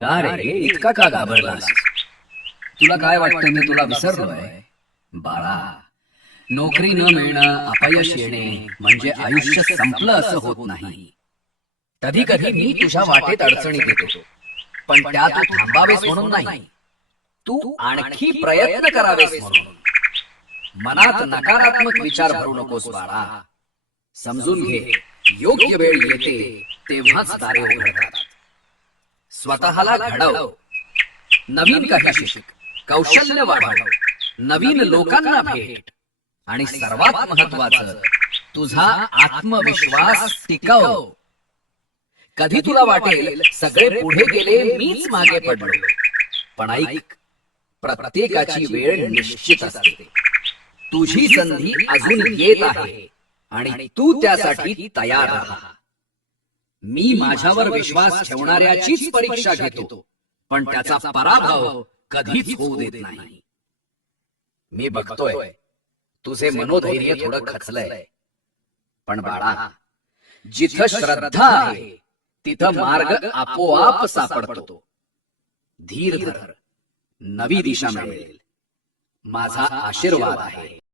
का रे इतका का घाबरलास? तुला काय वाटतं मी तुला विसरलोय? बाळा, नोकरी न मिळणं, अपयश येणे म्हणजे आयुष्य संपलं असं होत नाही. कधी कधी मी तुझ्या वाटेत अडचणीत येतो, पण त्या तू थांबावेस म्हणून नाही, तू आणखी प्रयत्न करावेस म्हणून. मनात नकारात्मक विचार भरू नकोस बाळा. समजून घे, योग्य वेळ येते तेव्हाच दारे उघडतात. स्वतःला घडव, नवीन काही शिक, कौशल्य वाढव, नवीन लोकांना भेट, आणि सर्वात महत्वाचं तुझा आत्मविश्वास टिकव. कधी तुला वाटेल सगळे पुढे गेले, मीच मागे पडलो, पण ऐक, प्रत्येकाची वेळ निश्चित असते. तुझी संधी अजून येत आहे आणि तू त्यासाठी तयार राहा. मी माझ्यावर विश्वास ठेवणाऱ्याचीच परीक्षा घेतो, पण त्याचा पराभव कधीच होऊ देत नाही. मी बघतोय तुझे मनोधैर्य थोडं खचलंय, पण बाळा, जिथं श्रद्धा आहे तिथं मार्ग आपोआप सापडतो. धीर धर, नवी दिशा मिळेल. माझा आशीर्वाद आहे.